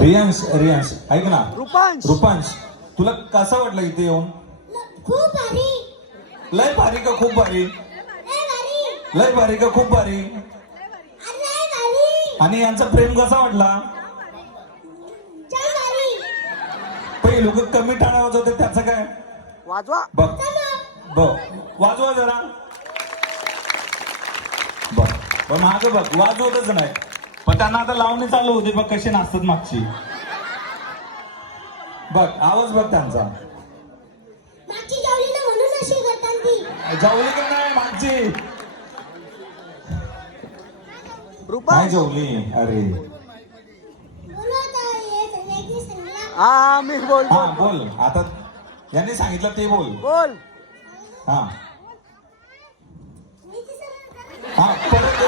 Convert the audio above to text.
रियांश रियांश ऐक ना, रुपांश रुपांश तुला कसं वाटलं इथे येऊन? खूप भारी. लय भारी का खूप भारी? लय भारी. लय भारी का खूप भारी? लय भारी. आणि यांचा प्रेम कसा वाटला? जाम भारी. पहिले लोक कमी टाळा वाजवते, त्याचं काय? वाजवा. बघ बघ वाजवा जरा. बघ माग बघ वाजवतच नाही, पण त्यांना आता लावणी चालू होती बघ कशी नाचतात मागची. बघ आवाज बघ त्यांचा. मागची जेवली ना म्हणून अशी करतात ती. जेवली का नाही मागची? नाही रुपांश. जेवली. अरे बोलू आता हे सगळ्यांनी सांगला. हा मी बोल हा बोल आता, यांनी सांगितलं ते बोल. बोल. हा मी ती सगळं हा परत